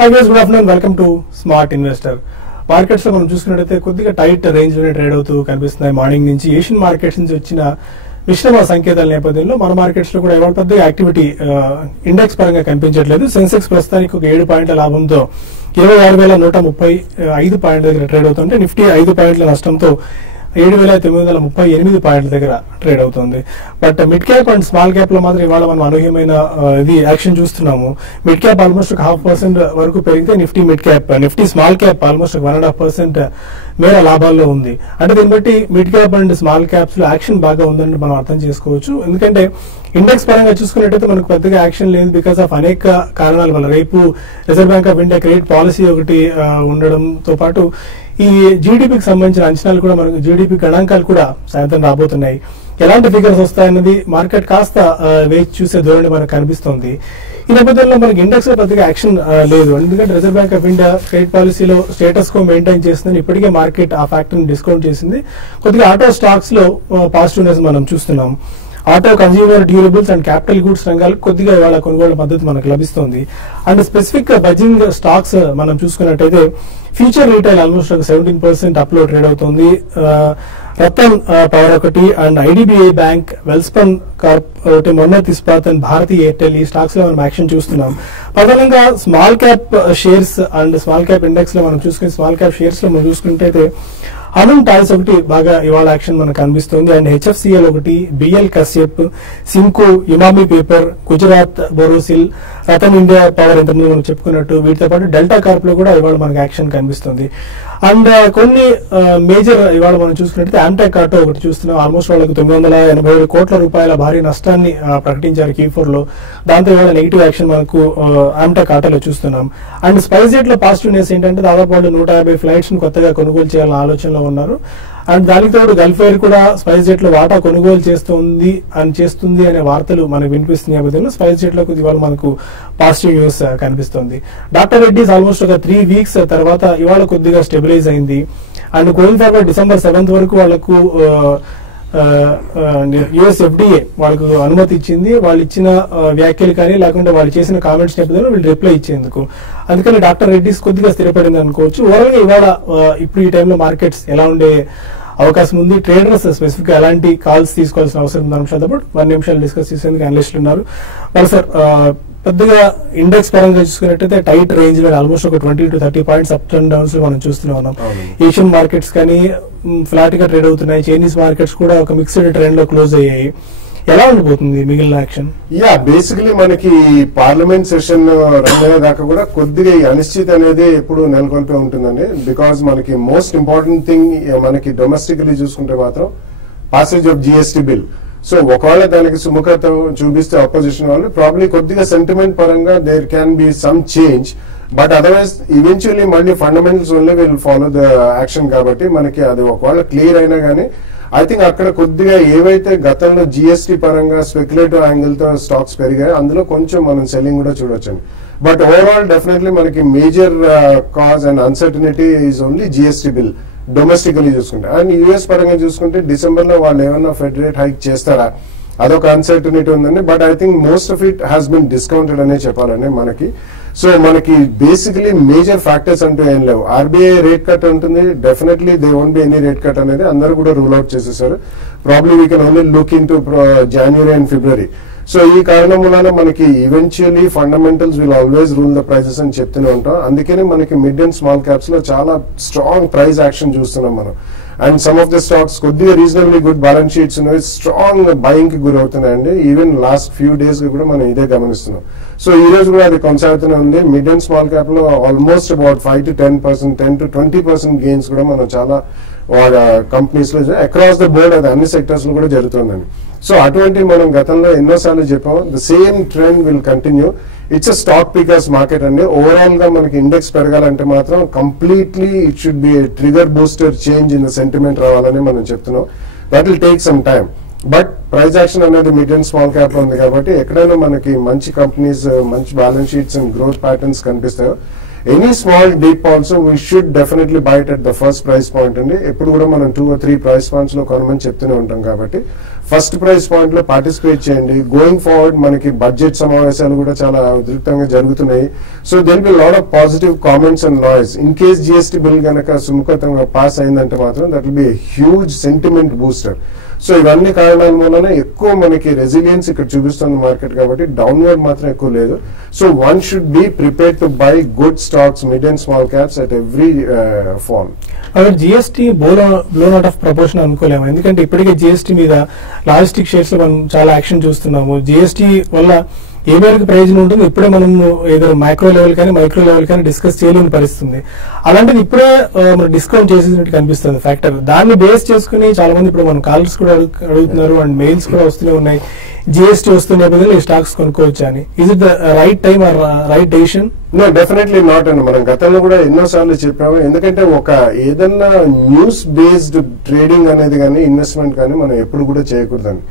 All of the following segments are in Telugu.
Hi guys, good afternoon. Welcome to Smart Investor. Markets లో మనం చూసుకున్నట్లయితే కొద్దిగా టైట్ రేంజ్ లోనే ట్రేడ్ అవుతూ కనిపిస్తున్నాయి. మార్నింగ్ నుంచి ఏషియన్ మార్కెట్స్ నుంచి వచ్చిన మిశ్రమ సంకేతాల నేపథ్యంలో మన మార్కెట్స్ లో కూడా ఇవాళ పెద్దగా యాక్టివిటీ ఇండెక్స్ పరంగా కనిపించట్లేదు. సెన్సెక్స్ ప్రస్తుతానికి ఒక 7 పాయింట్ల లాభంతో 26,135 పాయింట్ల దగ్గర ట్రేడ్ అవుతుంటే నిఫ్టీ 5 పాయింట్ల నష్టంతో 7,938 పాయింట్ల దగ్గర ట్రేడ్ అవుతుంది. But mid cap and small cap లో మాత్రం ఇవాళ మనం అనూహ్యమైన ఇది యాక్షన్ చూస్తున్నాము. మిడ్ క్యాప్ ఆల్మోస్ట్ 0.5% వరకు పెరిగితే నిఫ్టీ స్మాల్ క్యాప్ ఆల్మోస్ట్ 1.5% మేర లాభాల్లో ఉంది. అంటే దీన్ని బట్టి mid cap and small caps లో యాక్షన్ బాగా ఉందని మనం అర్థం చేసుకోవచ్చు. ఎందుకంటే ఇండెక్స్ పరంగా చూసుకున్నట్టయితే మనకు పెద్దగా యాక్షన్ లేదు బికాస్ ఆఫ్ అనేక కారణాల వల్ల. రేపు reserve bank of India credit policy ఒకటి ఉండడంతో పాటు ఈ జీడీపీకి సంబంధించిన అంచనాలు కూడా మనకు జీడీపీ గణాంకాలు కూడా సాయంత్రం రాబోతున్నాయి. ఎలాంటి ఫిగర్స్ వస్తాయన్నది మార్కెట్ కాస్త వేచి చూసే ధోరణి మనకు కనిపిస్తోంది. ఈ నేపథ్యంలో మనకి ఇండెక్స్ లో పెద్దగా యాక్షన్ లేదు. ఎందుకంటే reserve bank of India credit పాలసీలో స్టేటస్ కో మెయింటైన్ చేస్తుందని ఇప్పటికే మార్కెట్ ఆ ఫ్యాక్టర్ ని డిస్కౌంట్ చేసింది. కొద్దిగా ఆటో స్టాక్స్ లో పాజిటివ్నెస్ మనం చూస్తున్నాం. Auto, consumer durables and capital goods రంగాలకు కొద్దిగా ఇవాళ కొనుగోలు మద్దతు మనకు లభిస్తుంది. అండ్ స్పెసిఫిక్ బడ్జింగ్ స్టాక్స్ మనం చూసుకున్నట్టయితే ఫ్యూచర్ రీటైల్ ఆల్మోస్ట్ 17% అప్ లో ట్రేడ్ అవుతుంది. రతన్ పవర్ ఒకటి and IDBI bank, Welspun Corp ఒకటి, మొన్నత్ ఇస్పాత్ అండ్ భారతీ ఎయిర్టెల్ ఈ స్టాక్స్ లో మనం యాక్షన్ చూస్తున్నాం. ప్రధానంగా small cap shares and small cap index లో మనం చూసుకుని స్మాల్ క్యాప్ షేర్స్ లో మనం చూసుకుంటే అరుణ్ టాయిల్స్ ఒకటి బాగా ఇవాళ యాక్షన్ మనకు కనిపిస్తుంది. అండ్ హెచ్ఎఫ్సిఎల్ ఒకటి, బిఎల్ కశ్యప్, సింకో, Emami paper, Gujarat Borosil, Rattan India power ఇంతకుముందు మనం చెప్పుకున్నట్టు వీటితో పాటు డెల్టా కార్ప్ లో కూడా ఇవాళ మనకు యాక్షన్ కనిపిస్తుంది. అండ్ కొన్ని మేజర్ ఇవాళ మనం చూసుకున్నట్లయితే ఆమ్టాక్ ఆటో ఒకటి చూస్తున్నాం. ఆల్మోస్ట్ వాళ్ళకి 987 కోట్ల రూపాయల భారీ నష్టాన్ని ప్రకటించారు Q4 లో. దాంతో ఇవాళ నెగిటివ్ యాక్షన్ మనకు ఆమ్టాక్ ఆటోలో చూస్తున్నాం. అండ్ స్పైస్ జెట్ లో పాజిటివ్ న్యూస్ ఏంటంటే దాదాపు వాళ్ళు 150 ఫ్లైట్స్ ను కొత్తగా కొనుగోలు చేయాలన్న ఆలోచనలో ఉన్నారు. అండ్ దానికి తోడు గల్ఫ్ ఎయిర్ కూడా స్పైస్ జెట్ లో వాటా కొనుగోలు చేస్తుంది అనే వార్తలు మనకు వినిపిస్తున్న నేపథ్యంలో స్పైస్ జెట్ లో ఇవాళ మనకు పాజిటివ్ న్యూస్ కనిపిస్తుంది. డాక్టర్ రెడ్డిస్ ఆల్మోస్ట్ ఒక 3 వీక్స్ తర్వాత ఇవాళ కొద్దిగా స్టెబిలైజ్ అయింది. And going forward December 7th వరకు వాళ్ళకు యుఎస్ FDA వాళ్ళకు అనుమతి ఇచ్చింది. వాళ్ళు ఇచ్చిన వ్యాఖ్యలు కానీ లేకుంటే వాళ్ళు చేసిన కామెంట్స్ నేపథ్యంలో వీళ్ళు రిప్లై ఇచ్చేందుకు. అందుకని డాక్టర్ రెడ్డిస్ కొద్దిగా స్థిరపడింది అనుకోవచ్చు. ఓవరాల్ గా ఇవాళ ఇప్పుడు ఈ టైంలో మార్కెట్స్ ఎలా ఉండే అవకాశం ఉంది, ట్రేడర్స్ స్పెసిఫిక్ గా ఎలాంటి కాల్స్ తీసుకోవాల్సిన అవసరం ఉందన్న అంశాలతో పాటు 1 నిమిషాలు డిస్కస్ చేసేందుకు అనలిస్టులు ఉన్నారు. మరి సార్ పెద్దగా ఇండెక్స్ పరంగా చూసుకున్నట్టయితే టైట్ రేంజ్ లో ఆల్మోస్ట్ ఒక 20 to 30 points up and downs లో మనం చూస్తూనే ఉన్నాం. ఏషియన్ మార్కెట్స్ కానీ ఫ్లాట్ గా ట్రేడ్ అవుతున్నాయి. చైనీస్ మార్కెట్స్ కూడా ఒక మిక్స్డ్ ట్రెండ్ లో క్లోజ్ అయ్యాయి. ఎలా ఉండిపోతుంది మిగిలిన యాక్షన్? బేసికలీ మనకి పార్లమెంట్ సెషన్ రన్ అయ్యేదాకా కూడా కొద్దిగా ఈ అనిశ్చితి అనేది ఎప్పుడు నెలకొల్పే ఉంటుందండి. బికాస్ మనకి మోస్ట్ ఇంపార్టెంట్ థింగ్ మనకి డొమెస్టికలీ చూసుకుంటే మాత్రం passage of GST bill. So ఒకవేళ దానికి సుముఖత చూపిస్తే అపోజిషన్ వాళ్ళు ప్రాబ్లీ కొద్దిగా సెంటిమెంట్ పరంగా there can be some change. But otherwise eventually మళ్ళీ fundamentals only will follow the action. కాబట్టి మనకి అది ఒకవేళ క్లియర్ అయినా గానీ ఐ థింక్ అక్కడ కొద్దిగా ఏవైతే గతంలో జిఎస్టీ పరంగా స్పెక్యులేటివ్ యాంగిల్ తో స్టాక్స్ పెరిగాయో అందులో కొంచెం మనం సెల్లింగ్ కూడా చూడొచ్చండి. బట్ ఓవరాల్ డెఫినెట్లీ మనకి major cause and uncertainty is only GST bill domestically చూసుకుంటే. అండ్ యుఎస్ పరంగా చూసుకుంటే December లో వాళ్ళు ఏమన్నా ఫెడ్ రేట్ హైక్ చేస్తారా అదొక అన్సర్టనిటీ ఉందండి. But I think most of it has been discounted అనే చెప్పాలండి మనకి. సో మనకి బేసికలీ మేజర్ ఫ్యాక్టర్స్ అంటూ ఏం లేవు. ఆర్బీఐ రేట్ కట్ ఉంటుంది, definitely they won't be any rate cut అనేది అందరూ కూడా రూల్ అవుట్ చేసేసారు. Probably we can only look in to January and February. So ఈ కారణం వలన మనకి eventually fundamentals will always rule the prices అని చెప్తూనే ఉంటాం. అందుకని మనకి మిడ్ అండ్ స్మాల్ క్యాప్స్ లో చాలా స్ట్రాంగ్ ప్రైస్ యాక్షన్ చూస్తున్నాం మనం. And some of the stocks కొద్దిగా రీజనబుల్లీ గుడ్ బ్యాలెన్స్ షీట్స్ ఉన్నాయి, స్ట్రాంగ్ బయింగ్ కి గురవుతున్నాయండి. ఈవెన్ లాస్ట్ ఫ్యూ డేస్ గా కూడా మనం ఇదే గమనిస్తున్నాం. సో ఈ రోజు కూడా అది కొనసాగుతూనే ఉంది. మిడ్ అండ్ స్మాల్ క్యాప్ లో almost about 5 to 10%, 10 to 20% gains కూడా మనం చాలా కంపెనీస్ లో అక్రాస్ ద బోర్డ్ అది అన్ని సెక్టర్స్ లో కూడా జరుగుతుందండి. సో అటువంటి మనం గతంలో ఎన్నోసార్లు చెప్పాం the same trend will continue. It's a stock pickers market అండి. ఓవరాల్ గా మనకి ఇండెక్స్ పెరగాలంటే మాత్రం completely it should be trigger booster change in the sentiment రావాలని మనం చెప్తున్నాం. That will take some time. But price action అనేది మిడ్ అండ్ స్మాల్ క్యాప్ లో ఉంది కాబట్టి ఎక్కడైనా మనకి మంచి కంపెనీస్, మంచి balance sheets and growth patterns కనిపిస్తాయో any small dip also we should definitely bite at the first price point అండి. ఎప్పుడు కూడా మనం 2 or 3 ప్రైస్ పాయింట్స్ లో కొనమని చెప్తూనే ఉంటాం కాబట్టి ఫస్ట్ ప్రైస్ పాయింట్ లో పార్టిసిపేట్ చేయండి. గోయింగ్ ఫార్వర్డ్ మనకి బడ్జెట్ సమావేశాలు కూడా చాలా ఉధృతంగా జరుగుతున్నాయి. So there be lot of positive comments and noise. In case GST bill కనుక సుముఖతంగా పాస్ అయిందంటే మాత్రం that will be huge sentiment booster. So ఇవన్నీ కారణాల మూలన ఎక్కువ మనకి రెసిలియన్స్ ఇక్కడ చూపిస్తుంది మార్కెట్, కాబట్టి డౌన్వర్డ్ మాత్రం ఎక్కువ లేదు. So one should be prepared to buy good stocks, mid and small caps at every form. అక్కడ GST blown out of proportion అనుకోలేము, ఎందుకంటే ఇప్పటికే జిఎస్టీ మీద లాజిస్టిక్ షేర్స్ లో మనం చాలా యాక్షన్ చూస్తున్నాము. జిఎస్టీ వల్ల ఏ మేరకు ప్రయోజనం ఉంటుంది ఇప్పుడే మనం ఏదో మైక్రో లెవెల్ కానీ మైక్రో లెవెల్ కానీ డిస్కస్ చేయలేని పరిస్థితుంది. అలాంటిది ఇప్పుడే మనం డిస్కౌంట్ చేసేసినట్టు కనిపిస్తుంది ఫ్యాక్టర్. దాన్ని బేస్ చేసుకుని చాలా మంది ఇప్పుడు మనం కాలర్స్ కూడా అడుగుతున్నారు అండ్ మెయిల్స్ కూడా వస్తూనే ఉన్నాయి, జిఎస్టీ వస్తున్న బదులు ఈ స్టాక్స్ కొనుక్కోవచ్చు అని. Is it the right time or right decision? No, definitely not అండి. మనం గతంలో కూడా ఎన్నోసార్లు చెప్పాము. ఎందుకంటే ఒక ఏదన్నా న్యూస్ బేస్డ్ ట్రేడింగ్ అనేది కానీ ఇన్వెస్ట్మెంట్ కానీ మనం ఎప్పుడు కూడా చేయకూడదండి.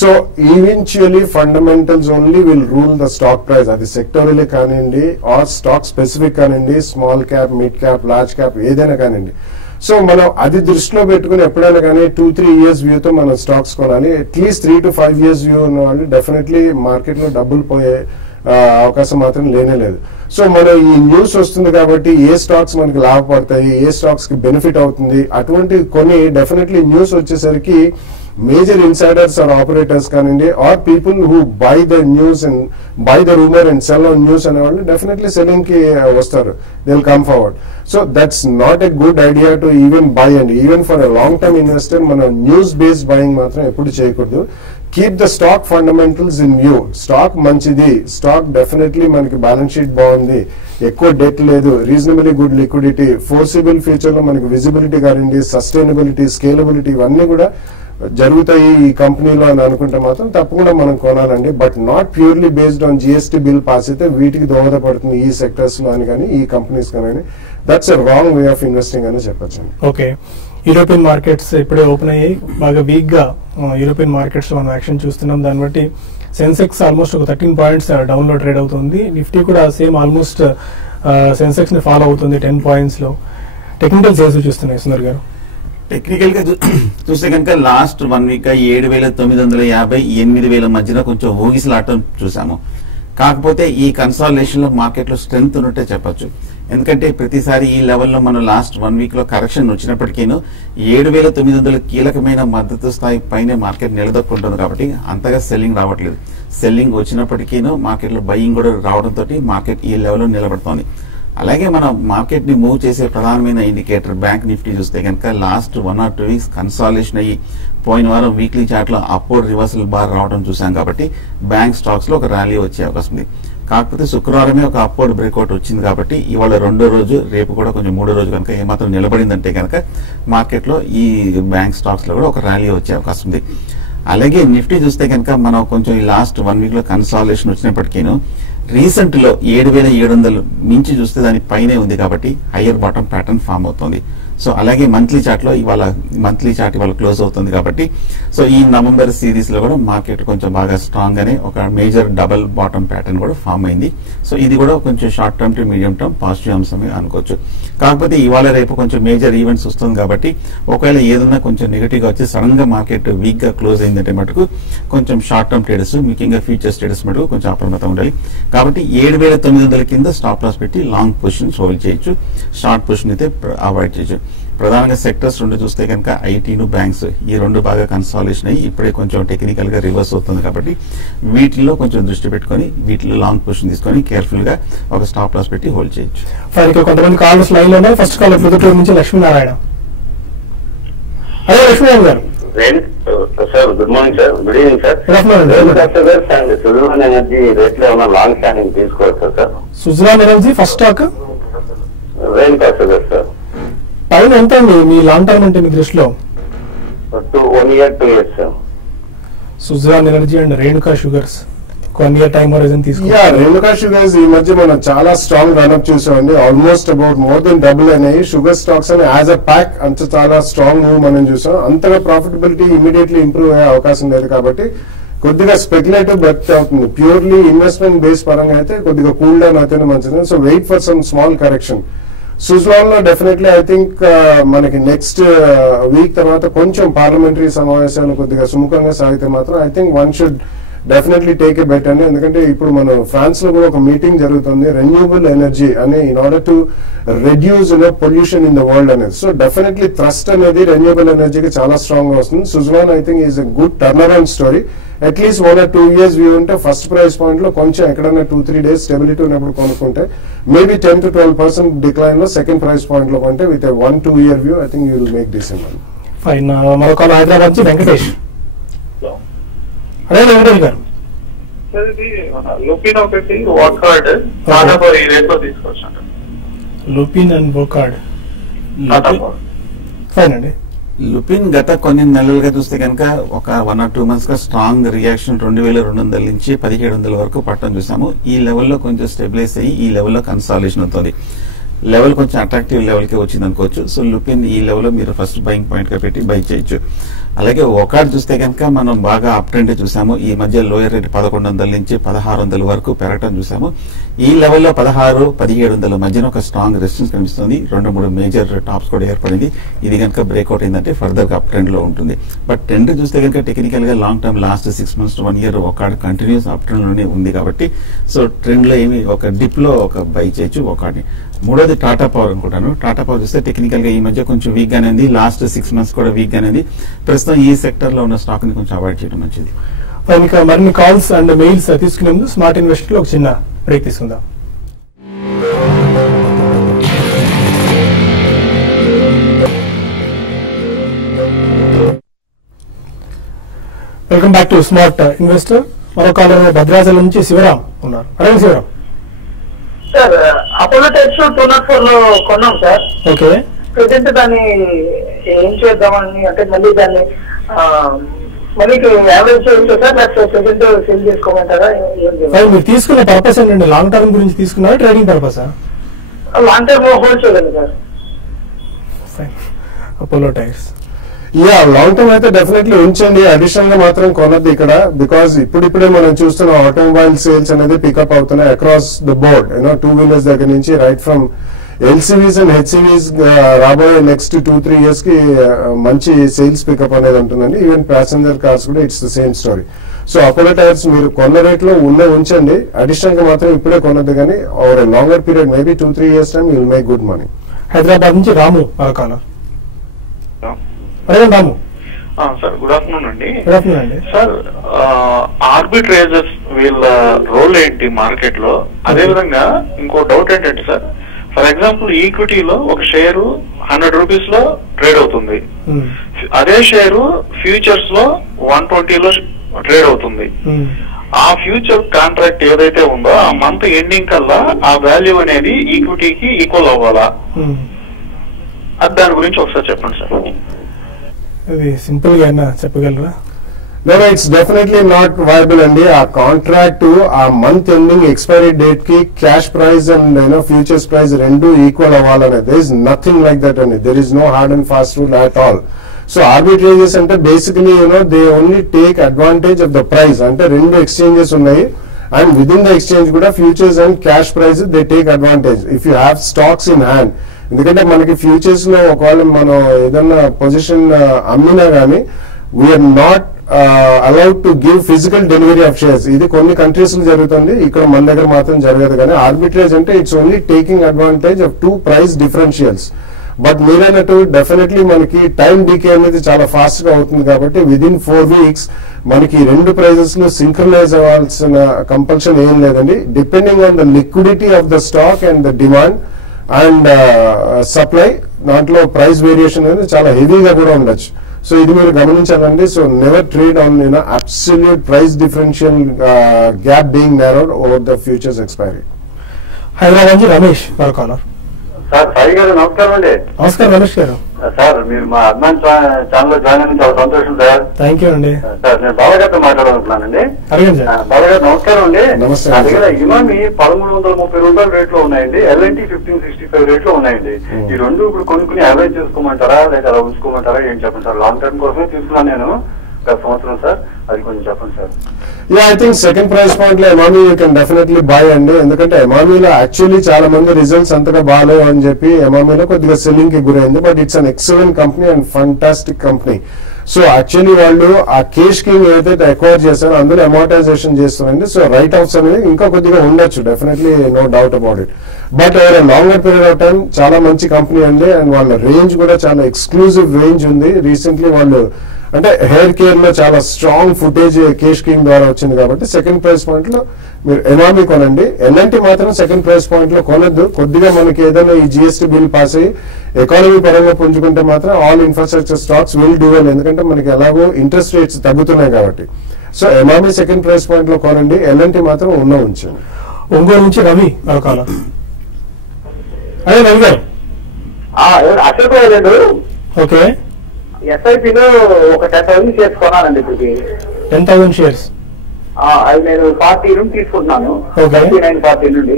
So eventually fundamentals only will rule the stock price. అది సెక్టోరియల్ కానివ్వండి ఆర్ స్టాక్ స్పెసిఫిక్ కానివ్వండి, small cap, mid cap, large cap ఏదైనా కానివ్వండి. సో మనం అది దృష్టిలో పెట్టుకుని ఎప్పుడైనా కానీ 2-3 years వ్యూతో మనం స్టాక్స్ కొనాలి. అట్లీస్ట్ 3 to 5 years వ్యూ ఉన్న వాళ్ళు డెఫినెట్లీ మార్కెట్ లో డబ్బులు పోయే అవకాశం మాత్రం లేనే లేదు. సో మనం ఈ న్యూస్ వస్తుంది కాబట్టి ఏ స్టాక్స్ మనకి లాభపడతాయి, ఏ స్టాక్స్ కి బెనిఫిట్ అవుతుంది, అటువంటి కొన్ని డెఫినెట్లీ న్యూస్ వచ్చేసరికి మేజర్ ఇన్సైడర్స్ ఆర్ ఆపరేటర్స్ కానివ్వండి or people who buy the news and buy the rumour and sell on news అనే వాళ్ళు డెఫినెట్లీ సెల్లింగ్ కి వస్తారు. They will come forward. So that's not a good idea to even buy and even for a long term investor మనం న్యూస్ బేస్డ్ బయింగ్ మాత్రం ఎప్పుడు చేయకూడదు. Keep the stock fundamentals in view. Stock మంచిది, స్టాక్ డెఫినెట్లీ మనకి బ్యాలెన్స్ షీట్ బాగుంది, ఎక్కువ డెట్ లేదు, reasonably good liquidity, forcible future లో మనకి విజిబిలిటీ కానివ్వండి, సస్టైనబిలిటీ, స్కేలబిలిటీ ఇవన్నీ కూడా జరుగుతాయి ఈ కంపెనీలో అని అనుకుంటే మాత్రం తప్పకుండా మనం కొనాలండి. But not purely based on GST bill pass అయితే వీటికి దోహదపడుతుంది ఈ సెక్టర్స్ లో అని కానీ ఈ కంపెనీస్ కానీ. That's a wrong way of investing అని చెప్పొచ్చు. ఓకే, యూరోపియన్ మార్కెట్స్ ఇప్పుడే ఓపెన్ అయ్యాయి. బాగా వీక్ గా యూరోపియన్ మార్కెట్స్ లో మనం యాక్షన్ చూస్తున్నాం. దాన్ని బట్టి సెన్సెక్స్ ఆల్మోస్ట్ ఒక 13 points డౌన్ లో ట్రేడ్ అవుతుంది. నిఫ్టీ కూడా సేమ్ ఆల్మోస్ట్ సెన్సెక్స్ ని ఫాలో అవుతుంది 10 points లో. టెక్నికల్ సేల్స్ చూస్తున్నాయి సుందర్ గారు. టెక్నికల్ గా చూస్తే కనుక లాస్ట్ 1 week 7,950 8,000 మధ్యన కొంచెం ఊగిసలాటం చూసాము. కాకపోతే ఈ కన్సాలిడేషన్ లో మార్కెట్ లో స్ట్రెంగ్త్ ఉన్నట్టే చెప్పొచ్చు. ఎందుకంటే ప్రతిసారి ఈ లెవెల్లో మనం లాస్ట్ 1 week లో కరెక్షన్ వచ్చినప్పటికీను 7,900 కీలకమైన మద్దతు స్థాయి పైనే మార్కెట్ నిలదొక్కుంటుంది. కాబట్టి అంతగా సెల్లింగ్ రావట్లేదు. సెల్లింగ్ వచ్చినప్పటికీను మార్కెట్ లో బయింగ్ కూడా రావడంతో మార్కెట్ ఈ లెవెల్లో నిలబడుతోంది. అలాగే మనం మార్కెట్ ని మూవ్ చేసే ప్రధానమైన ఇండికేటర్ బ్యాంక్ నిఫ్టీ చూస్తే కనుక లాస్ట్ 1 or 2 weeks కన్సాలిడేషన్ అయ్యి పోయిన వారం వీక్లీ చార్ట్ లో అప్వర్డ్ రివర్సల్ బార్ రావడం చూసాం. కాబట్టి బ్యాంక్ స్టాక్స్ లో ఒక ర్యాలీ వచ్చే అవకాశం ఉంది. కాకపోతే శుక్రవారమే ఒక అప్వర్డ్ బ్రేక్అవుట్ వచ్చింది కాబట్టి ఇవాళ 2వ రోజు, రేపు కూడా కొంచెం 3వ రోజు కనుక ఏమాత్రం నిలబడిందంటే కనుక మార్కెట్ లో ఈ బ్యాంక్ స్టాక్స్ లో కూడా ఒక ర్యాలీ వచ్చే అవకాశం ఉంది. అలాగే నిఫ్టీ చూస్తే కనుక మనం కొంచెం ఈ లాస్ట్ 1 week లో కన్సాలిడేషన్ వచ్చినప్పటికీను రీసెంట్ లో 7,700 మించి చూస్తే దాని పైనే ఉంది కాబట్టి హయ్యర్ బాటమ్ ప్యాటర్న్ ఫామ్ అవుతుంది. సో అలాగే మంత్లీ చార్ట్ లో ఇవాళ క్లోజ్ అవుతుంది కాబట్టి సో ఈ నవంబర్ సిరీస్ లో కూడా మార్కెట్ కొంచెం బాగా స్ట్రాంగ్ గానే ఒక మేజర్ డబుల్ బాటమ్ ప్యాటర్న్ కూడా ఫామ్ అయింది. సో ఇది కూడా కొంచెం short term two medium term positive అంశమే అనుకోవచ్చు. కాకపోతే ఇవాళ రేపు కొంచెం మేజర్ ఈవెంట్స్ వస్తుంది కాబట్టి ఒకవేళ ఏదైనా కొంచెం నెగిటివ్ గా వచ్చి సడన్ గా మార్కెట్ వీక్ గా క్లోజ్ అయిందంటే మటుకు కొంచెం షార్ట్ టర్మ్ ట్రేడర్స్ ముఖ్యంగా ఫ్యూచర్స్ ట్రేడర్స్ మటుకు కొంచెం అప్రమత్తం ఉండాలి. కాబట్టి 7,900 కింద స్టాప్ లాస్ పెట్టి లాంగ్ పొజిషన్ హోల్డ్ చేయొచ్చు, షార్ట్ పొజిషన్ అయితే అవాయిడ్ చేయొచ్చు. ప్రధానంగా సెక్టర్స్ 2 చూస్తే కనుక ఐటీను బ్యాంక్స్ ఈ 2 బాగా కన్సాలిడేషన్ అయ్యి ఇప్పుడే కొంచెం టెక్నికల్ గా రివర్స్ అవుతుంది కాబట్టి వీటిలో కొంచెం దృష్టి పెట్టుకుని వీటిలో లాంగ్ పొజిషన్ తీసుకొని కేర్ఫుల్ గా ఒక స్టాప్ లాస్ పెట్టి హోల్డ్ చేయొచ్చు. కొంతమంది కాలర్స్ లైన్ లో ఉన్నాయి. ఫస్ట్ కాల్ ప్రొద్దుటూరు నుంచి లక్ష్మీనారాయణ. అదే లక్ష్మీనారాయణ గారు. Sir good morning sir. Good evening sir. Suzlon energy rate లో ఉన్న లాంగ్ స్టాండింగ్ తీసుకోవచ్చు sir. Suzlon energy first stock Renuka sugars sir. Time ఎంత అండి మీ లాంగ్ టర్మ్ అంటే మీ దృష్టిలో? 1 year 2 years sir. Suzlon energy and Renuka sugars 1 year time horizon తీసుకుంటా. రేణుకా షుగర్స్ ఈ మధ్య మనం చాలా స్ట్రాంగ్ రన్అప్ చూసామండి. Almost about more than double అయినాయి. షుగర్ స్టాక్స్ అని యాజ్ అ ప్యాక్ అంత చాలా స్ట్రాంగ్ మూవ్ మనం చూసాం. అంతగా ప్రాఫిటబిలిటీ ఇమీడియట్లీ ఇంప్రూవ్ అయ్యే అవకాశం లేదు కాబట్టి కొద్దిగా స్పెక్యులేటివ్ బట్ అవుతుంది. ప్యూర్లీ ఇన్వెస్ట్మెంట్ బేస్ పరంగా అయితే కొద్దిగా కూల్ డౌన్ అయితేనే మంచిది. So wait for some small correction. Suzlon లో డెఫినెట్లీ ఐ థింక్ మనకి నెక్స్ట్ వీక్ తర్వాత కొంచెం పార్లమెంటరీ సమావేశాలు కొద్దిగా సుముఖంగా సాగితే మాత్రం I think one should definitely take a bet అండి. ఎందుకంటే ఇప్పుడు మనం ఫ్రాన్స్ లో కూడా ఒక మీటింగ్ జరుగుతుంది రెన్యూబుల్ ఎనర్జీ అని in order to reduce pollution in the world అనేది. సో డెఫినెట్లీ థ్రస్ట్ అనేది రెన్యూబుల్ ఎనర్జీకి చాలా స్ట్రాంగ్ గా వస్తుంది. Suzlon I think is a good turn around story. At least 1 or 2 years view ఉంటే ఫస్ట్ ప్రైస్ పాయింట్ లో కొంచెం ఎక్కడైనా 2-3 days స్టెబిలిటీ ఉన్నప్పుడు కొనుక్కుంటే మేబీ 10 to 12% డిక్లైన్ లో సెకండ్ ప్రైస్ పాయింట్ లో కొంటే with 1-2 year view I think you will make decent money. Fine. మరొక హైదరాబాద్ నుంచి వెంకటేష్. అదే వెంకటేష్ గారు, లుపిన్ ఒకటి వాకార్డ్ ఈ రేట్లో తీసుకొచ్చాను. లుపిన్ అండ్ వోకార్డ్ ఫైన్ అండి. లుపిన్ గత కొన్ని నెలలుగా చూస్తే కనుక ఒక 1 or 2 months గా స్ట్రాంగ్ రియాక్షన్ 2200 నుంచి 1700 వరకు పట్టడం చూసాము. ఈ లెవెల్లో కొంచెం స్టెబిలైజ్ అయ్యి ఈ లెవెల్లో కన్సాలిడేషన్ అవుతుంది. లెవెల్ కొంచెం అట్రాక్టివ్ లెవెల్ కి వచ్చింది అనుకోవచ్చు. సో లుపిన్ ఈ లెవెల్లో మీరు ఫస్ట్ బయింగ్ పాయింట్ గా పెట్టి బై చేయొచ్చు. అలాగే ఒకటి చూస్తే కనుక మనం బాగా అప్ ట్రెండ్ చూసాము. ఈ మధ్య లోయర్ రేట్ 1100 నుంచి 1600 వరకు పెరగటం చూసాము. ఈ లెవెల్లో 1600-1700 మధ్యన ఒక స్ట్రాంగ్ రెసిస్టెన్స్ కనిపిస్తుంది. 2-3 మేజర్ టాప్స్ కూడా ఏర్పడింది. ఇది కనుక బ్రేక్అవుట్ అయిందంటే ఫర్దర్ గా అప్ ట్రెండ్ లో ఉంటుంది. బట్ ట్రెండ్ చూస్తే కనుక టెక్నికల్ గా long term last 6 months to 1 year ఒకటి కంటిన్యూస్ అప్ ట్రెండ్ లోనే ఉంది కాబట్టి సో ట్రెండ్ లో ఏమి ఒక డిప్ లో ఒక బై చేయొచ్చు ఒకటి. మూడోది టాటా పవర్ అనుకుంటాను. టాటా పవర్ చూస్తే టెక్నికల్ గా ఈ మధ్య కొంచెం వీక్ గానే ఉంది. లాస్ట్ 6 months కూడా వీక్ గానే ఉంది. ప్రస్తుతం ఈ సెక్టర్ లో ఉన్న స్టాక్ ని కొంచెం అవాయిడ్ చేయడం మంచిది. ఇంకా మరిన్ని కాల్స్ అండ్ మెయిల్స్ తీసుకునే ముందు స్మార్ట్ ఇన్వెస్టర్ లో ఒక చిన్న బ్రేక్ తీసుకుందాం. Welcome back to smart investor. మరో కాలంలో భద్రాచలం నుంచి శివరాం ఉన్నారు. అదే శివరాం సార్, అపోలో టైప్స్ 204 లో కొన్నాం సార్. ఓకే, ప్రెసెంట్ దాన్ని ఏం చేద్దామని, అంటే మళ్ళీ దాన్ని మళ్ళీ యావరేజ్ చేయొచ్చు సార్, లేకపోతే ప్రెసెంట్ సెల్ చేసుకోమంటారా? మీరు తీసుకున్న పర్పస్ ఏంటంటే లాంగ్ టర్మ్ గురించి తీసుకున్నారా, ట్రేడింగ్ పర్పసా? లాంగ్ టర్మ్ హోల్డ్ చేయగలను sir. Apollo tyres long term అయితే డెఫినెట్లీ ఉంచండి. అడిషనల్ గా మాత్రం కొనద్దు ఇక్కడ. బికాస్ ఇప్పుడిప్పుడే మనం చూస్తున్న ఆటోమొబైల్ సేల్స్ అనేది పికప్ అవుతున్నాయి అక్రాస్ ద బోర్డ్. 2 wheelers దగ్గర నుంచి రైట్ ఫ్రమ్ ఎల్సీవీస్ అండ్ హెచ్సీవీస్ రాబోయే నెక్స్ట్ 2-3 years కి మంచి సేల్స్ పికప్ అనేది ఉంటుందండి. ఈవెన్ ప్యాసింజర్ కార్స్ కూడా it's the same story. So Apollo tyres మీరు కొన్న రేట్ లో ఉంచండి. అడిషనల్ గా మాత్రం ఇప్పుడే కొనద్దు, కానీ over longer period maybe 2-3 years time you will make good money. Hyderabad నుంచి రాము మరొకాల. రాము సార్, గుడ్ ఆఫ్టర్నూన్ అండి. గుడ్ ఆఫ్టర్నూన్ అండి. సార్, ఆర్బిట్రేజర్స్ వీళ్ళ రోల్ ఏంటి మార్కెట్ లో? అదే విధంగా ఇంకో డౌట్ ఏంటంటే సార్, ఫర్ ఎగ్జాంపుల్ ఈక్విటీలో ఒక షేరు 100 rupees లో ట్రేడ్ అవుతుంది. అదే షేరు ఫ్యూచర్స్ లో 120 లో ట్రేడ్ అవుతుంది. ఆ ఫ్యూచర్ కాంట్రాక్ట్ ఏదైతే ఉందో ఆ మంత్ ఎండింగ్ కల్లా ఆ వాల్యూ అనేది ఈక్విటీకి ఈక్వల్ అవ్వాలా? అది దాని గురించి ఒకసారి చెప్పండి సార్. ఇది సింపుల్ గా చెప్పగలరా? No, it's definitely not viable అండి. ఆ కాంట్రాక్ట్ ఆ మంత్ ఎండింగ్ ఎక్స్పైరీ డేట్ కి cash prize and futures price రెండు equal అవ్వాలనేది. there is nothing like that అండి. there is no hard and fast rule at all. So arbitrages అంటే basically they only take advantage of the price. అంటే 2 exchanges ఉన్నాయి and with in the exchange కూడా futures and cash price they take advantage if you have stocks in hand. ఎందుకంటే మనకి ఫ్యూచర్స్ లో ఒకవేళ మనం ఏదన్నా పొజిషన్ అమ్మినా గానీ we are not allowed to give physical delivery of shares. ఇది కొన్ని కంట్రీస్ లో జరుగుతుంది, ఇక్కడ మన దగ్గర మాత్రం జరగదు. కానీ ఆర్బిట్రేజ్ అంటే it's only taking advantage of 2 price differentials. But మీరైనట్టు డెఫినెట్లీ మనకి టైం డీకే అనేది చాలా ఫాస్ట్ గా అవుతుంది కాబట్టి విదిన్ 4 weeks మనకి 2 ప్రైజెస్ లో సింక్రనైజ్ అవ్వాల్సిన కంపల్షన్ ఏం లేదండి. Depending on the liquidity of the stock and the demand and supply, దాంట్లో ప్రైస్ వేరియేషన్ అనేది చాలా హెవీగా కూడా ఉండొచ్చు. సో ఇది మీరు గమనించాలండి. So never trade on absolute price differential gap being narrowed over the futures expiry. Hyderabad నుంచి రమేష్ మరొకాలర్. సార్, సాయి గారు నమస్కారం అండి. నమస్కారం రమేష్ గారు. సార్, మీరు మా అభిమాన్ ఛానల్ జాయిన్ అయిన చాలా సంతోషం సార్. థ్యాంక్ యూ అండి. సార్, నేను బాలగారితో మాట్లాడాలనుకున్నానండి. బాలగారు నమస్కారం అండి. నా దగ్గర ఇమామి 1330 రూపాయల రేట్ లో ఉన్నాయండి, ఎల్ఎన్టీ 1565 రేట్ లో ఉన్నాయండి. ఈ రెండు ఇప్పుడు కొనుక్కుని యావరేజ్ చేసుకోమంటారా లేక అలా ఉంచుకోమంటారా? ఏం చెప్పండి సార్. లాంగ్ టర్మ్ కోసమే తీసుకున్నాను నేను గత సంవత్సరం సార్, అది కొంచెం చెప్పండి sir. I think second price point లో Emami you can definitely buy అండి. ఎందుకంటే ఎమామిలో యాక్చువల్లీ చాలా మంది రిజల్ట్స్ అంతగా బాగాలేవు అని చెప్పి ఎమామిలో కొద్దిగా సెల్లింగ్ కి గురైంది. But it's an excellent company and fantastic company. So actually వాళ్ళు ఆ కేష్ కింగ్ ఏదైతే అక్వైర్ చేశారో అందులో అమోటైజేషన్ చేస్తారండి. సో రైట్ ఆఫ్స్ అనేది ఇంకా కొద్దిగా ఉండొచ్చు, definitely no doubt about it. But over longer period of time చాలా మంచి కంపెనీ అండి. అండ్ వాళ్ళ రేంజ్ కూడా చాలా ఎక్స్క్లూజివ్ రేంజ్ ఉంది. రీసెంట్లీ వాళ్ళు అంటే హెయిర్ కేర్ లో చాలా స్ట్రాంగ్ ఫుటేజ్ కేష్ కింగ్ ద్వారా వచ్చింది కాబట్టి సెకండ్ ప్రైస్ పాయింట్ లో మీరు ఎమామి కొనండి. ఎల్ఎన్టీ మాత్రం సెకండ్ ప్రైస్ పాయింట్ లో కొనొద్దు. కొద్దిగా మనకి ఏదైనా ఈ జిఎస్టీ బిల్ పాస్ అయ్యి ఎకానమీ పరంగా పుంజుకుంటే మాత్రం all infrastructure stocks will do well. ఎందుకంటే మనకి ఎలాగో ఇంట్రెస్ట్ రేట్స్ తగ్గుతున్నాయి కాబట్టి. So Emami second price point లో కొనండి, ఎల్ఎన్టీ మాత్రం ఉంచండి. ఒంగోలు నుంచి రవి మరొకాల. అదే రవి గారు. ఓకే, ఎస్ఐపిలో ఒక 10,000 షేర్స్ కొనాలండి. ఇప్పటికి 10,000 షేర్స్ అది నేను పార్టీ నుండి తీసుకుంటున్నాను, 39 పార్టీ నుండి.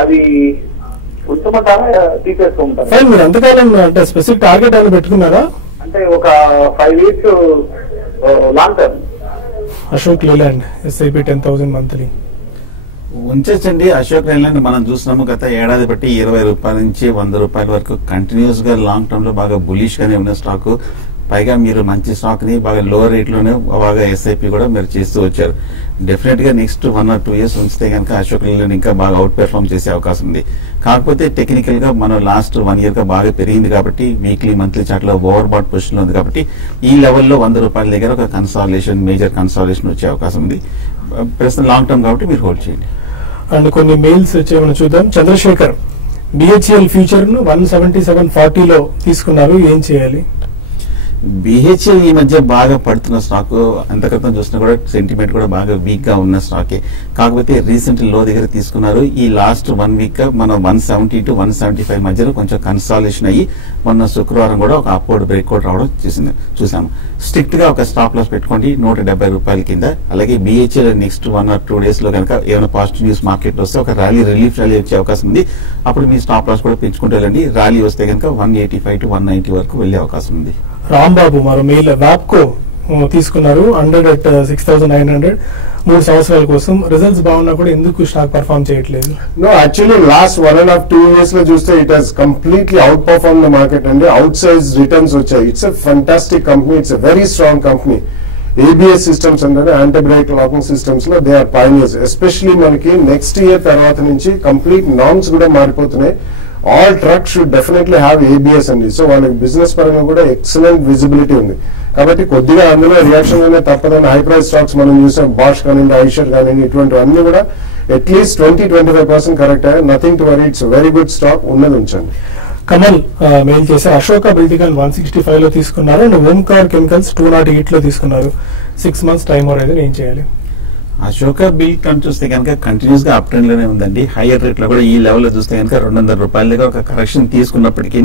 అది ఉంచమంటారా తీసేసుకుంటారా? ఫైన్. మీరు ఎంతకాలం అంటే స్పెసిఫిక్ టార్గెట్ అని పెట్టుకున్నారా? అంటే ఒక 5 years long term. Ashok Leyland SIP 10,000 monthly ఉంచండి. అశోక్ లేలాండ్ మనం చూసినాము గత ఏడాది బట్టి 20 రూపాయల నుంచి 100 రూపాయల వరకు కంటిన్యూస్ గా లాంగ్ టర్మ్ లో బాగా బులిష్ గానే ఉన్న స్టాక్. పైగా మీరు మంచి స్టాక్ ని బాగా లో రేట్ లోనే బాగా ఎస్ఐపి కూడా మీరు చేస్తూ వచ్చారు. డెఫినెట్ గా నెక్స్ట్ 1 or 2 years ఉంచితే కనుక అశోక్ లేలాండ్ ఇంకా బాగా అవుట్ పెర్ఫార్మ్ చేసే అవకాశం ఉంది. కాకపోతే టెక్నికల్ గా మనం లాస్ట్ 1 year గా బాగా పెరిగింది కాబట్టి వీక్లీ మంత్లీ చార్ట్ లో ఓవర్ బాట్ పొజిషన్ ఉంది కాబట్టి ఈ లెవెల్లో 100 రూపాయల దగ్గర ఒక కన్సాలిడేషన్ మేజర్ కన్సాలిడేషన్ వచ్చే అవకాశం ఉంది. ప్రస్తుతం లాంగ్ టర్మ్ కాబట్టి మీరు హోల్డ్ చేయండి. అండ్ కొన్ని మెయిల్స్ వచ్చేమని చూద్దాం. చంద్రశేఖర్ బిహెచ్ఎల్ ఫ్యూచర్ ను 177.40 లో తీసుకున్నారు, ఏం చేయాలి? బిహెచ్ఎల్ ఈ మధ్య బాగా పడుతున్న స్టాక్. అంతక్రితం చూసినా కూడా సెంటిమెంట్ కూడా బాగా వీక్ గా ఉన్న స్టాకే. కాకపోతే రీసెంట్ లో దగ్గర తీసుకున్నారు. ఈ లాస్ట్ 1 week గా మనం 170 to 175 మధ్యలో కొంచెం కన్సాలిడేషన్ అయ్యి మొన్న శుక్రవారం కూడా ఒక అప్వర్డ్ బ్రేక్అవుట్ రావడం చూసాము. స్ట్రిక్ట్ గా ఒక స్టాప్ లాస్ పెట్టుకోండి 170 రూపాయల కింద. అలాగే బిహెచ్ఎల్ నెక్స్ట్ 1 or 2 days లో కనుక ఏమైనా పాజిటివ్ న్యూస్ మార్కెట్ వస్తే ఒక రిలీఫ్ ర్యాలీ వచ్చే అవకాశం ఉంది. అప్పుడు మీ స్టాప్ లాస్ కూడా పెంచుకుంటూ వెళ్ళండి. ర్యాలీ వస్తే కనుక 185 to 190 వరకు వెళ్లే అవకాశం ఉంది. రాంబాబు మరో మెయిల్. వ్యాప్కో తీసుకున్నారు 100 at 6,900 3 సంవత్సరాల కోసం. రిజల్ట్స్ బాగున్నా కూడా ఎందుకు స్టాక్ పర్ఫార్మ్ చేయట్లేదు? నో, యాక్చువల్లీ లాస్ట్ 1.5-2 years లో చూస్తే it has completely out perform the market అండి. అవుట్ సైజ్ రిటర్న్స్ వచ్చాయి. It's a fantastic company, it's a very strong company. ABS systems అంటే యాంటీ బ్రేక్ లాకింగ్ సిస్టమ్స్ లో దే ఆర్ పైనియర్స్. ఎస్పెషలీ మనకి నెక్స్ట్ ఇయర్ తర్వాత నుంచి కంప్లీట్ నార్మ్స్ కూడా మారిపోతున్నాయి. All truck should definitely have ABS అండి. సో వాళ్ళకి బిజినెస్ పరంగా కూడా ఎక్సలెంట్ విజిబిలిటీ ఉంది కాబట్టి కొద్దిగా అందులో రియాక్షన్ అనేది తప్పదని హై ప్రైస్ స్టాక్స్ మనం చూసాం. బాష్ కానివ్వండి, ఐషర్ కానివ్వండి, ఇటువంటివన్నీ కూడా అట్లీస్ట్ 20-25% కరెక్ట్ అయ్యాయి. Nothing to worry, it's very good stock, ఉన్నది ఉంచండి. కమల్ మెయిల్ చేశారు. అశోక బిల్టికల్ 165 లో తీసుకున్నారు అండ్ ఓంకార్ కెమికల్స్ 208 లో తీసుకున్నారు. 6 months టైం హోరైజన్, ఏం చేయాలి? అశోక బిల్ కన్ చూస్తే కనుక కంటిన్యూస్ గా అప్ ట్రెండ్ లోనే ఉందండి. హైయర్ రేట్ లో కూడా ఈ లెవెల్ లో చూస్తే కనుక 200 రూపాయల దగ్గర ఒక కరెక్షన్ తీసుకున్నప్పటికీ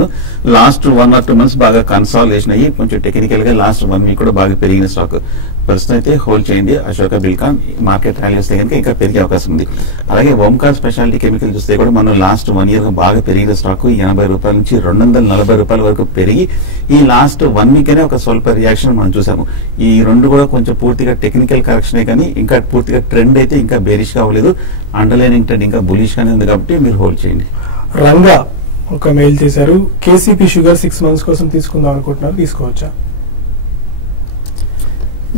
లాస్ట్ 1 or 2 months బాగా కన్సాలిడేషన్ అయ్యి కొంచెం టెక్నికల్ గా లాస్ట్ 1 week కూడా బాగా పెరిగిన స్టాక్. ప్రస్తుతం అయితే హోల్డ్ చేయండి అశోక బిల్కాన్. మార్కెట్ ర్యాలీ వస్తే కనుక ఇంకా పెరిగే అవకాశం ఉంది. అలాగే ఓంకార్ స్పెషాలిటీ కెమికల్ చూస్తే కూడా మనం లాస్ట్ 1 year గా బాగా పెరిగిన స్టాక్ 80 రూపాయల నుంచి 240 రూపాయల వరకు పెరిగి ఈ లాస్ట్ 1 week అనే ఒక స్వల్ప రియాక్షన్ మనం చూసాము. ఈ రెండు కూడా కొంచెం పూర్తిగా టెక్నికల్ కరెక్షనే కానీ ఇంకా పూర్తిగా ట్రెండ్ అయితే ఇంకా బేరిష్ గా అవ్వలేదు. అండర్లైనింగ్ ట్రెండ్ ఇంకా బులిష్ గానే ఉంది కాబట్టి మీరు హోల్డ్ చేయండి. రంగా ఒక మెయిల్ చేశారు. కేసీపీ షుగర్ 6 months కోసం తీసుకుందాం అనుకుంటున్నారు, తీసుకోవచ్చా?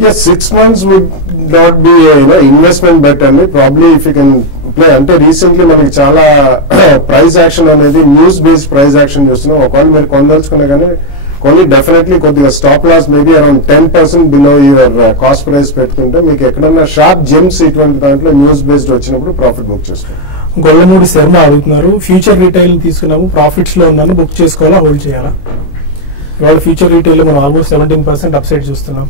Yes, 6 months would not be investment bet అండి. Probably if you can play అంటే రీసెంట్లీ మనకి చాలా ప్రైస్ యాక్షన్ అనేది న్యూస్ బేస్డ్ ప్రైస్ యాక్షన్ చూస్తున్నాం. ఒకవేళ మీరు కొనదలుచుకున్నా కానీ కొన్ని డెఫినెట్లీ కొద్దిగా stop loss maybe around 10% below your cost price పెట్టుకుంటే మీకు ఎక్కడన్నా షార్ప్ జెమ్స్ ఇటువంటి దాంట్లో న్యూస్ బేస్డ్ వచ్చినప్పుడు ప్రాఫిట్ బుక్ చేసుకోండి. గొల్లమూడి శర్మ అడుగుతున్నారు. ఫ్యూచర్ రీటైల్ తీసుకున్నాము, ప్రాఫిట్స్ లో ఉన్నాను, బుక్ చేసుకోవాలా, హోల్డ్ చేయాలా? ఇవాళ ఫ్యూచర్ రీటైల్ మనం ఆల్మోస్ట్ 17% అప్సైడ్ చూస్తున్నాం.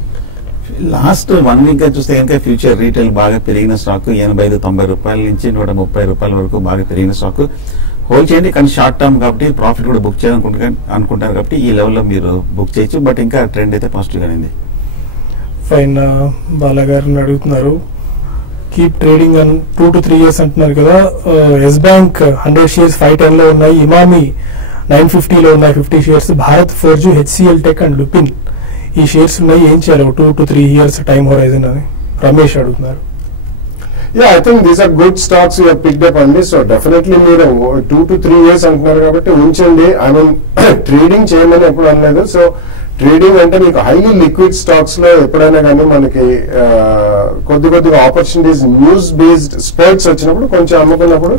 లాస్ట్ 1 week గా చూస్తే కనుక ఫ్యూచర్ రీటైల్ బాగా పెరిగిన స్టాక్ 85-90 రూపాయల నుంచి 130 రూపాయల వరకు బాగా పెరిగిన స్టాక్. హోల్డ్ చేయండి కానీ షార్ట్ టర్మ్ కాబట్టి ప్రాఫిట్ కూడా బుక్ చేయాలనుకుంటారు కాబట్టి ఈ లెవెల్లో మీరు బుక్ చేయొచ్చు. బట్ ఇంకా ట్రెండ్ అయితే పాజిటివ్ గానే. ఫైన్. బాలగారిని అడుగుతున్నారు. కీప్ ట్రేడింగ్ అని 2 to 3 years అంటున్నారు కదా. ఎస్ బ్యాంక్ 100 shares 510 లో ఉన్నాయి. ఇమామి 950 లో ఉన్నాయి 50 shares. Bharat forge, HCl tech and Lupin ఈ షేర్స్ ఉన్నాయి, ఏం చేయాలి 2 to 3 years టైం హొరైజన్ అని రమేష్ అడుగుతున్నారు. Yeah, I think these are good stocks you have picked up అండి. సో డెఫినెట్లీ మీరు 2 to 3 years అంటున్నారు కాబట్టి ఉంచండి. ఐ మీన్ ట్రేడింగ్ చేయమని ఎప్పుడు అనలేదు. సో ట్రేడింగ్ అంటే మీకు హైలీ లిక్విడ్ స్టాక్స్ లో ఎప్పుడైనా కానీ మనకి కొద్దిగా ఆపర్చునిటీస్ న్యూస్ బేస్డ్ స్పర్ట్స్ వచ్చినప్పుడు కొంచెం అమ్ముకున్నప్పుడు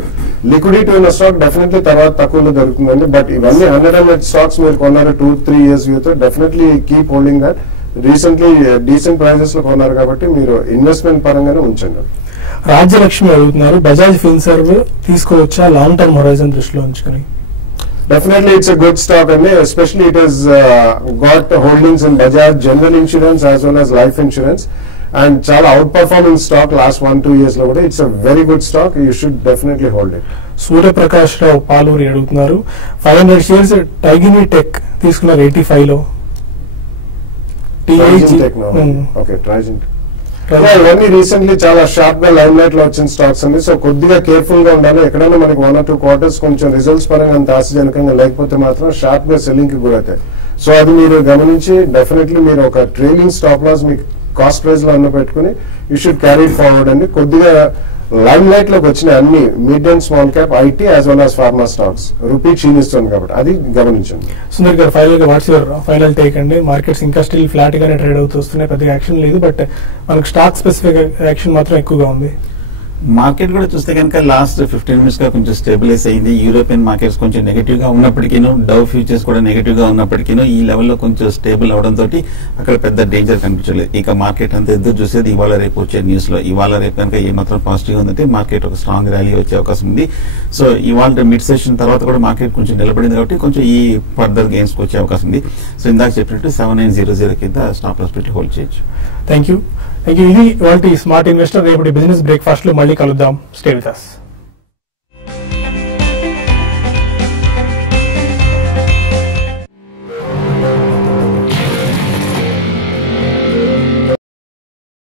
లిక్విడిటీ ఉన్న స్టాక్ డెఫినెట్లీ తర్వాత తక్కువలో దొరుకుతుందండి. బట్ ఇవన్నీ 100 స్టాక్స్ మీరు కొన్నారు 2-3 years వ్యూతో definitely keep holding that. Recently decent prices లో కొన్నారు కాబట్టి మీరు ఇన్వెస్ట్మెంట్ పరంగానే ఉంచండి. రాజ్యలక్ష్మి అడుగుతున్నారు, బజాజ్ ఫిన్సర్వ్ తీసుకోవచ్చా లాంగ్ టర్మ్ హొరైజన్ దృష్టిలో ఉంచుకొని? Definitely it's a good stock and especially it has got holdings in Bajaj General Insurance as well as Life Insurance and chala outperforming stock last 1-2 years lo kuda. It's a very good stock, you should definitely hold it. Surya Prakash Rao Paluri adugutunnaru 500 shares Tigini Tech తీసుకున్నారు 85 లో. Trigin Tech no. Okay, Trigin. ఇవన్నీ రీసెంట్లీ చాలా షార్ప్ గా లైమ్ లైట్ లో వచ్చిన స్టాక్స్ అండి. సో కొద్దిగా కేర్ఫుల్ గా ఉండాలి. ఎక్కడైనా మనకి 1 or 2 quarters కొంచెం రిజల్ట్స్ పరంగా అంత ఆశాజనకంగా లేకపోతే మాత్రం షార్ప్ గా సెల్లింగ్ కి గురవుతాయి. సో అది మీరు గమనించి డెఫినెట్లీ మీరు ఒక ట్రైలింగ్ స్టాప్ లాస్ మీకు కాస్ట్ ప్రైస్ లో అన్న పెట్టుకుని యూ షుడ్ క్యారీ ఫార్వర్డ్ అండి. కొద్దిగా లైమ్ లైట్ లోకి వచ్చిన అన్ని mid and small cap IT as well as pharma stocks rupee క్షీణిస్తుంది కాబట్టి అది గమనించండి. సుందర్ గారు ఫైనల్ గా వాట్స్ యువర్ ఫైనల్ టేక్ అండి? మార్కెట్స్ ఇంకా స్టిల్ ఫ్లాట్ గానే ట్రేడ్ అవుతూ వస్తున్నాయి, పెద్దగా యాక్షన్ లేదు, బట్ మనకు స్టాక్ స్పెసిఫిక్ యాక్షన్ మాత్రం ఎక్కువగా ఉంది. మార్కెట్ కూడా చూస్తే కనుక లాస్ట్ 15 minutes గా కొంచెం స్టెబిలైజ్ అయింది. యూరోపియన్ మార్కెట్స్ కొంచెం నెగటివ్ గా ఉన్నప్పటికీను, డవ్ ఫ్యూచర్స్ కూడా నెగటివ్ గా ఉన్నప్పటికీను ఈ లెవెల్లో కొంచెం స్టేబుల్ అవడంతో అక్కడ పెద్ద డేంజర్ కనిపించలేదు. ఇక మార్కెట్ అంతా ఎదురు చూసేది ఇవాళ రేపు వచ్చే న్యూస్ లో. ఇవాళ రేపు కనుక ఏమాత్రం పాజిటివ్ ఉందంటే మార్కెట్ ఒక స్ట్రాంగ్ ర్యాలీ వచ్చే అవకాశం ఉంది. సో ఇవాళ మిడ్ సెషన్ తర్వాత కూడా మార్కెట్ కొంచెం నిలబడింది కాబట్టి కొంచెం ఈ ఫర్దర్ గెయిన్స్ వచ్చే అవకాశం ఉంది. సో ఇందాక చెప్పినట్టు 7900 కింద స్టాప్ లాస్ పెట్టి హోల్డ్ చేయొచ్చు. Thank you. ఇది వాటి స్మార్ట్ ఇన్వెస్టర్. రేపటి బిజినెస్ బ్రేక్ఫాస్ట్ లో మళ్ళీ కలుద్దాం. Stay with us.